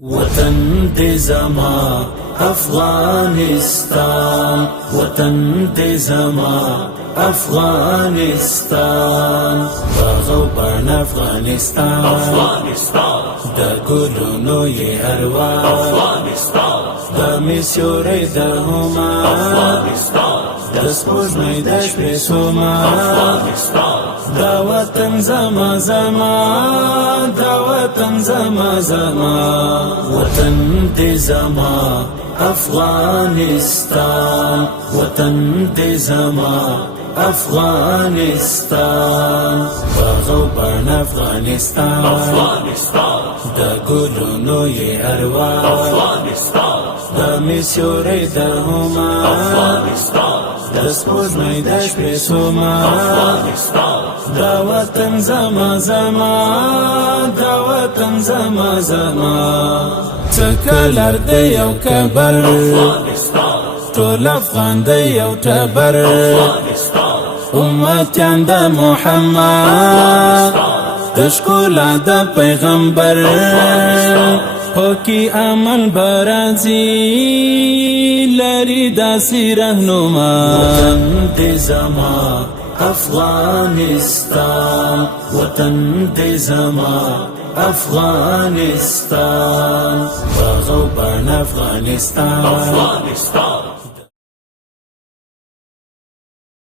وطن دې زما افغانستان، وطن دې زما افغانستان، باغ بڼ افغانستان، د ګلونو یې اروا، د میسیوري د هما، د سپوږمۍ د شپې سوما، دا وطن زما زما، دا وطن زما زما، وطن دې زما افغانستان، وطن دې زما افغانستان، باغ بڼ افغانستان، د ګلونو یې اروا، د میسیوري د هما، د سپوږمۍ د شپې سوما، دا وطن زما زما، دا وطن زما زما، څه کلر دی یو کبر، ټول افغان دی یو ټبر، امتیان د محمد، د ښکلا د پیغمبر، پاکی عمل برازي لري داسې رهنما، وطن دې زما افغانستان، وطن دې زما افغانستان، باغ بڼ افغانستان.